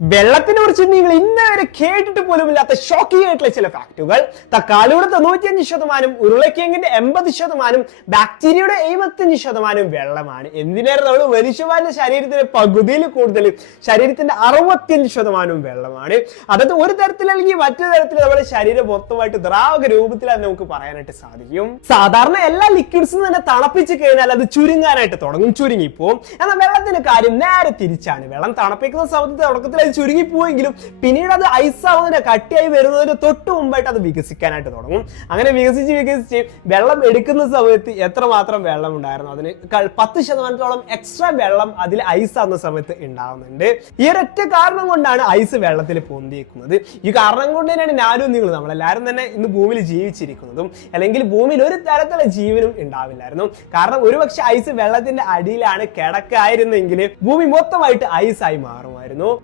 വെള്ളത്തിനെ കുറിച്ച് നിങ്ങൾ ഇന്നവരെ കേട്ടിട്ട് പോലും ഇല്ലാത്ത ഷോക്കിംഗ് ആയിട്ടുള്ള ചില ഫാക്ടുകൾ തക്കാളിയുടെ തൊണ്ണൂറ്റിയഞ്ച് ശതമാനം ഉരുളക്കിഴങ്ങിന്റെ എൺപത് ശതമാനം ബാക്ടീരിയയുടെ എഴുപത്തിയഞ്ച് ശതമാനം വെള്ളമാണ്. എന്തിനേറെ നമ്മൾ മനുഷ്യന്മാരുടെ ശരീരത്തിന്റെ പകുതിയിൽ കൂടുതൽ ശരീരത്തിന്റെ അറുപത്തിയഞ്ച് ശതമാനവും വെള്ളമാണ്? അതായത് ഒരു തരത്തിൽ അല്ലെങ്കിൽ മറ്റൊരു തരത്തിൽ നമ്മുടെ ശരീരം മൊത്തമായിട്ട് ദ്രാവക രൂപത്തിലാണ് നമുക്ക് പറയാനായിട്ട് സാധിക്കും. സാധാരണ എല്ലാ ലിക്വിഡ്സും തന്നെ തണുപ്പിച്ച് കഴിഞ്ഞാൽ അത് ചുരുങ്ങാനായിട്ട് തുടങ്ങും. ചുരുങ്ങിപ്പോ എന്നാൽ വെള്ളത്തിന്റെ കാര്യം നേരെ തിരിച്ചാണ്. വെള്ളം തണുപ്പിക്കുന്ന സമയത്ത് തുടക്കത്തിൽ അത് ചുരുങ്ങിപ്പോയെങ്കിലും പിന്നീട് അത് ഐസാവുന്നതിന് കട്ടിയായി വരുന്നതിന് തൊട്ട് മുമ്പായിട്ട് അത് വികസിക്കാനായിട്ട് തുടങ്ങും. അങ്ങനെ വികസിച്ച് വികസിച്ച് വെള്ളം എടുക്കുന്ന സമയത്ത് എത്രമാത്രം വെള്ളം ഉണ്ടായിരുന്നു അതിന് പത്ത് ശതമാനത്തോളം എക്സ്ട്രാ വെള്ളം അതിൽ ഐസ് ആവുന്ന സമയത്ത് ഉണ്ടാവുന്നുണ്ട്. ഈ ഒരൊറ്റ കാരണം കൊണ്ടാണ് ഐസ് വെള്ളത്തിൽ പൊന്തിയേക്കുന്നത് ഈ കാരണം കൊണ്ട് തന്നെയാണ് ഞാനും നിങ്ങൾ നമ്മളെല്ലാവരും തന്നെ ഇന്ന് ഭൂമിയിൽ ജീവിച്ചിരിക്കുന്നതും അല്ലെങ്കിൽ ഭൂമിയിൽ ഒരു തരത്തിലുള്ള ജീവനും ഉണ്ടാവില്ലായിരുന്നു. കാരണം ഒരുപക്ഷെ ഐസ് വെള്ളത്തിന്റെ അടിയിലാണ് കിടക്കായിരുന്നെങ്കിൽ ഭൂമി മൊത്തമായിട്ട് ഐസായി മാറുമായിരുന്നു.